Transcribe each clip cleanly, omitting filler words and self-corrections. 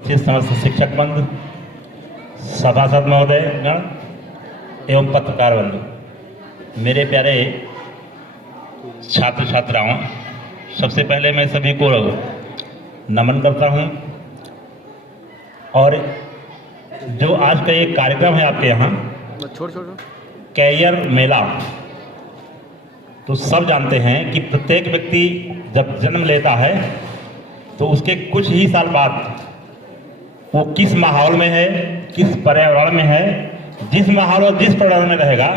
समस्त शिक्षक बंधु, सभासद महोदय गण एवं पत्रकार बंधु, मेरे प्यारे छात्र छात्राओं, सबसे पहले मैं सभी को नमन करता हूं। और जो आज का ये कार्यक्रम है आपके यहाँ कैरियर मेला, तो सब जानते हैं कि प्रत्येक व्यक्ति जब जन्म लेता है तो उसके कुछ ही साल बाद वो किस माहौल में है, किस पर्यावरण में है, जिस माहौल और जिस पर्यावरण में रहेगा,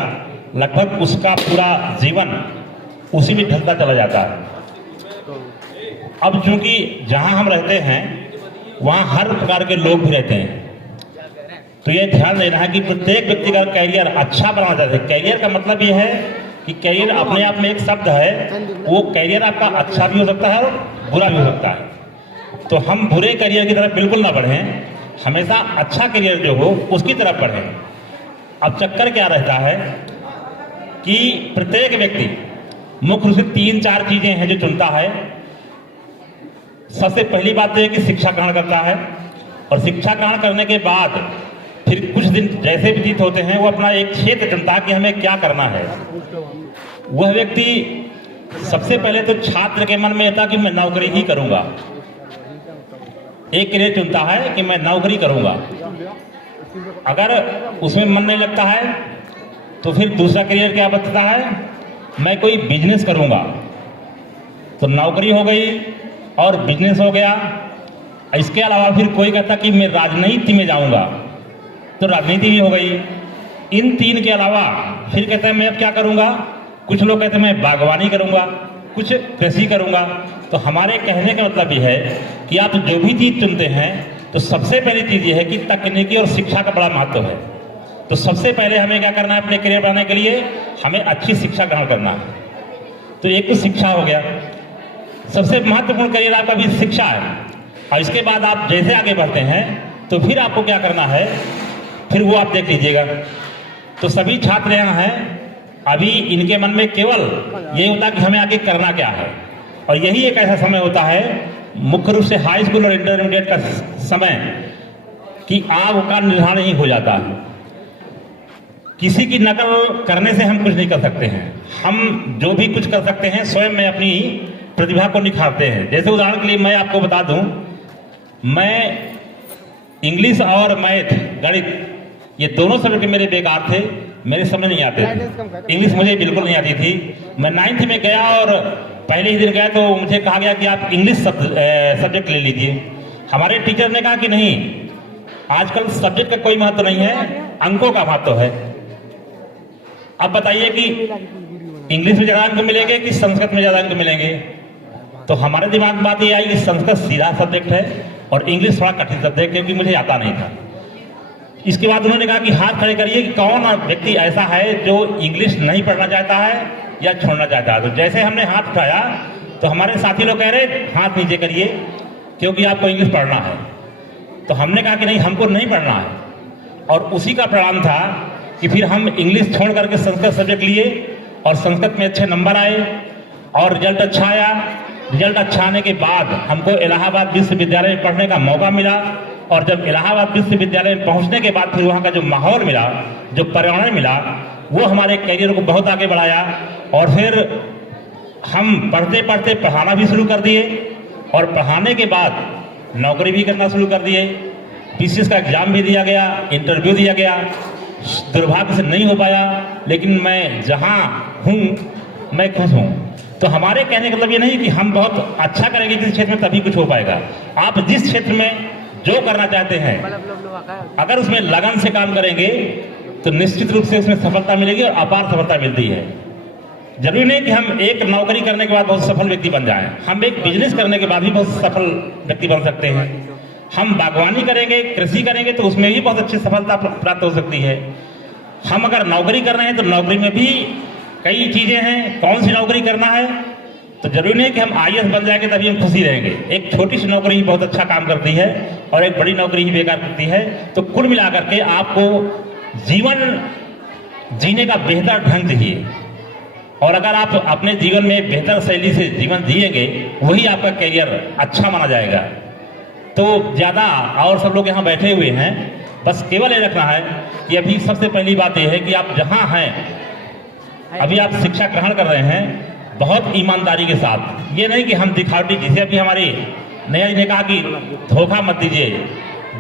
लगभग उसका पूरा जीवन उसी में ढलता चला जाता है। अब चूंकि जहां हम रहते हैं वहां हर प्रकार के लोग भी रहते हैं, तो ये ध्यान देना है कि प्रत्येक व्यक्ति का कैरियर अच्छा बनाना चाहते हैं। कैरियर का मतलब ये है कि कैरियर अपने आप में एक शब्द है, वो कैरियर आपका अच्छा भी हो सकता है और बुरा भी हो सकता है। तो हम बुरे करियर की तरफ बिल्कुल ना बढ़ें, हमेशा अच्छा करियर जो हो उसकी तरफ बढ़ें। अब चक्कर क्या रहता है कि प्रत्येक व्यक्ति मुख्य रूप से 3-4 चीजें हैं जो चुनता है। सबसे पहली बात तो है कि शिक्षा ग्रहण करता है, और शिक्षा ग्रहण करने के बाद फिर कुछ दिन जैसे व्यतीत होते हैं वो अपना एक क्षेत्र चुनता है कि हमें क्या करना है। वह व्यक्ति सबसे पहले तो छात्र के मन में था कि मैं नौकरी ही करूंगा, एक करियर चुनता है कि मैं नौकरी करूंगा। अगर उसमें मन नहीं लगता है तो फिर दूसरा करियर क्या बचता है, मैं कोई बिजनेस करूंगा। तो नौकरी हो गई और बिजनेस हो गया। इसके अलावा फिर कोई कहता कि मैं राजनीति में जाऊंगा, तो राजनीति भी हो गई। इन 3 के अलावा फिर कहते हैं मैं अब क्या करूंगा, कुछ लोग कहते हैं मैं बागवानी करूंगा, कुछ कृषि करूंगा। तो हमारे कहने का मतलब ये है कि आप जो भी चीज चुनते हैं तो सबसे पहली चीज ये है कि तकनीकी और शिक्षा का बड़ा महत्व है। तो सबसे पहले हमें क्या करना है, अपने करियर बनाने के लिए हमें अच्छी शिक्षा ग्रहण करना है। तो एक तो शिक्षा हो गया, सबसे महत्वपूर्ण करियर आपका भी शिक्षा है। और इसके बाद आप जैसे आगे बढ़ते हैं तो फिर आपको क्या करना है, फिर वो आप देख लीजिएगा। तो सभी छात्र यहाँ हैं, अभी इनके मन में केवल ये होता है कि हमें आगे करना क्या है, और यही एक ऐसा समय होता है मुख्य रूप से हाई स्कूल और इंटरमीडिएट का समय कि आपका निर्धारण ही हो जाता है। किसी की नकल करने से हम कुछ नहीं कर सकते हैं, हम जो भी कुछ कर सकते हैं स्वयं में अपनी प्रतिभा को निखारते हैं। जैसे उदाहरण के लिए मैं आपको बता दूं, मैं इंग्लिश और मैथ गणित ये दोनों सब्जेक्ट मेरे बेकार थे, मेरे समझ नहीं आते थे। इंग्लिश मुझे बिल्कुल नहीं आती थी। मैं 9th में गया और पहले ही दिन गया तो मुझे कहा गया कि आप इंग्लिश सब्जेक्ट ले लीजिए। हमारे टीचर ने कहा कि नहीं, आजकल सब्जेक्ट का कोई महत्व नहीं है, अंकों का महत्व है। अब बताइए कि इंग्लिश में ज्यादा अंक मिलेंगे कि संस्कृत में ज्यादा अंक मिलेंगे। तो हमारे दिमाग में बात ये आई कि संस्कृत सीधा सब्जेक्ट है और इंग्लिश थोड़ा कठिन सब्जेक्ट, क्योंकि मुझे आता नहीं था। इसके बाद उन्होंने कहा कि हाथ खड़े करिए कि कौन व्यक्ति ऐसा है जो इंग्लिश नहीं पढ़ना चाहता है या छोड़ना चाहता है। तो जैसे हमने हाथ उठाया तो हमारे साथी लोग कह रहे हाथ नीचे करिए क्योंकि आपको इंग्लिश पढ़ना है। तो हमने कहा कि नहीं, हमको नहीं पढ़ना है, और उसी का परिणाम था कि फिर हम इंग्लिश छोड़ करके संस्कृत सब्जेक्ट लिए और संस्कृत में अच्छे नंबर आए और रिजल्ट अच्छा आया। रिजल्ट अच्छा आने के बाद हमको इलाहाबाद विश्वविद्यालय में पढ़ने का मौका मिला, और जब इलाहाबाद विश्वविद्यालय में पहुंचने के बाद फिर वहाँ का जो माहौल मिला, जो पर्यावरण मिला, वो हमारे करियर को बहुत आगे बढ़ाया। और फिर हम पढ़ते पढ़ते पढ़ाना भी शुरू कर दिए, और पढ़ाने के बाद नौकरी भी करना शुरू कर दिए। पीसीएस का एग्जाम भी दिया गया, इंटरव्यू दिया गया, दुर्भाग्य से नहीं हो पाया, लेकिन मैं जहाँ हूँ मैं खुश हूँ। तो हमारे कहने का मतलब ये नहीं कि हम बहुत अच्छा करेंगे किसी क्षेत्र में तभी कुछ हो पाएगा। आप जिस क्षेत्र में जो करना चाहते हैं, अगर उसमें लगन से काम करेंगे तो निश्चित रूप से उसमें सफलता मिलेगी, और अपार सफलता मिलती है। जरूरी नहीं कि हम एक नौकरी करने के बाद बहुत सफल व्यक्ति बन जाएं, हम एक बिजनेस करने के बाद भी बहुत सफल व्यक्ति बन सकते हैं। हम बागवानी करेंगे, कृषि करेंगे तो उसमें भी बहुत अच्छी सफलता प्राप्त हो सकती है। हम अगर नौकरी कर रहे हैं तो नौकरी में भी कई चीजें हैं, कौन सी नौकरी करना है। तो जरूरी नहीं कि हम आईएएस बन जाएंगे तभी हम खुशी रहेंगे। एक छोटी सी नौकरी ही बहुत अच्छा काम करती है और एक बड़ी नौकरी ही बेकार करती है। तो कुल मिलाकर के आपको जीवन जीने का बेहतर ढंग चाहिए, और अगर आप अपने जीवन में बेहतर शैली से जीवन जिएंगे वही आपका करियर अच्छा माना जाएगा। तो ज़्यादा और सब लोग यहाँ बैठे हुए हैं, बस केवल ये रखना है कि अभी सबसे पहली बात यह है कि आप जहाँ हैं, अभी आप शिक्षा ग्रहण कर रहे हैं बहुत ईमानदारी के साथ। ये नहीं कि हम दिखावटी, जिसे अभी हमारे नैया जी ने कहा कि धोखा मत दीजिए,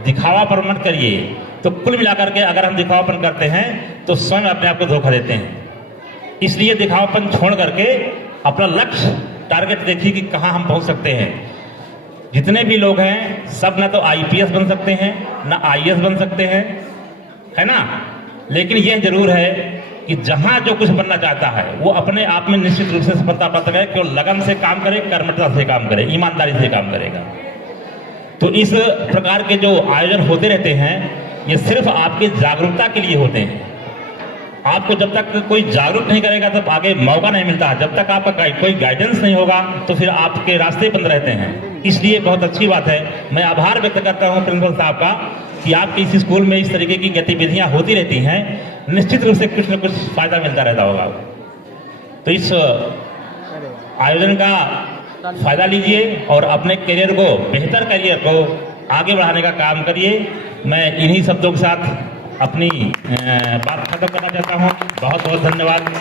दिखावापन मत करिए। तो कुल मिलाकर के अगर हम दिखावापन करते हैं तो स्वयं अपने आप को धोखा देते हैं। इसलिए दिखावापन छोड़ करके अपना लक्ष्य, टारगेट देखिए कि कहाँ हम पहुँच सकते हैं। जितने भी लोग हैं सब ना तो आईपीएस बन सकते हैं, ना आईएएस बन सकते हैं, है ना। लेकिन यह जरूर है कि जहां जो कुछ बनना चाहता है वो अपने आप में निश्चित रूप से सफलता प्राप्त करे, केवल लगन से काम करे, कर्मठता से काम करे, ईमानदारी से काम करेगा। तो इस प्रकार के जो आयोजन होते रहते हैं ये सिर्फ आपके जागरूकता के लिए होते हैं। आपको जब तक कोई जागरूक नहीं करेगा तब आगे मौका नहीं मिलता। जब तक आपका कोई गाइडेंस नहीं होगा तो फिर आपके रास्ते बंद रहते हैं। इसलिए बहुत अच्छी बात है, मैं आभार व्यक्त करता हूं प्रिंसिपल साहब का कि आपके इस स्कूल में इस तरीके की गतिविधियां होती रहती हैं। निश्चित रूप से कुछ न कुछ फायदा मिलता रहता होगा। तो इस आयोजन का फायदा लीजिए और अपने करियर को, बेहतर करियर को आगे बढ़ाने का काम करिए। मैं इन्हीं शब्दों के साथ अपनी बात खत्म करना चाहता हूँ। बहुत बहुत धन्यवाद।